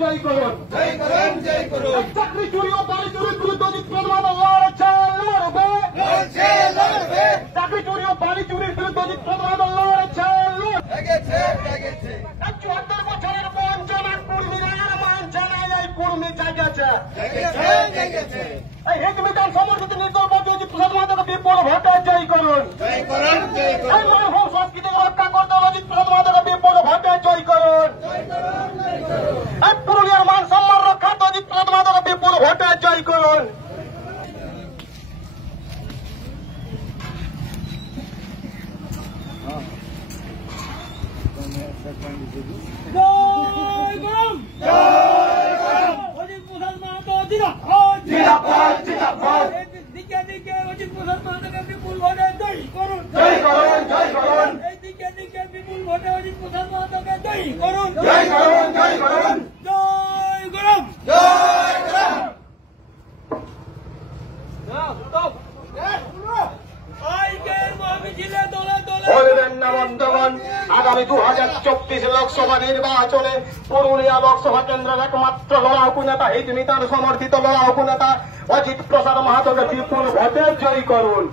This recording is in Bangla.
জয় করুন। চাকরি চুরি ও বাড়ি চুরির বিরুদ্ধে অজিত প্রসাদ মাহাতো লড়বে। চাকরি চুরি ও বাড়ি চুরির বিরুদ্ধে অজিত প্রসাদ মাহাতো লড়ছে। ৭৪ বছরের বঞ্চনার কর্মীরা মানছানায় এই কর্মী জাগেছে। এই হিজমিতান সমর্থিত নির্দলবাদী অজিত প্রসাদ মাহাতোকে বিপুল ভোটে জয় করুন। এই মানভূম সংস্কৃতিকে রক্ষা করতে অজিত প্রসাদ মাহাতোকে বিপুল ভোটে জয় করুন। এই পুরুলিয়ার মান সম্মান রক্ষার্থে অজিত প্রসাদ মাহাতোকে বিপুল ভোটে জয় করুন। অজিত প্রসাদ মাহাতো জিন্দাবাদ জিন্দাবাদ। দিকে দিকে অজিত প্রসাদ মাহাতোকে বিপুল ভোটে জয় করুন। এই দিকে দিকে বিপুল ভোটে অজিত প্রসাদ মাহাতোকে জয় করুন। জয় করুন। বলবেন না বন্ধুগণ, আগামী 2024 লোকসভা নির্বাচনে পুরুলিয়া লোকসভা কেন্দ্রের একমাত্র লড়াকু নেতা হিজমিতান সমর্থিত লড়াকু নেতা অজিত প্রসাদ মাহাতোকে বিপুল ভোটে জয় করুন।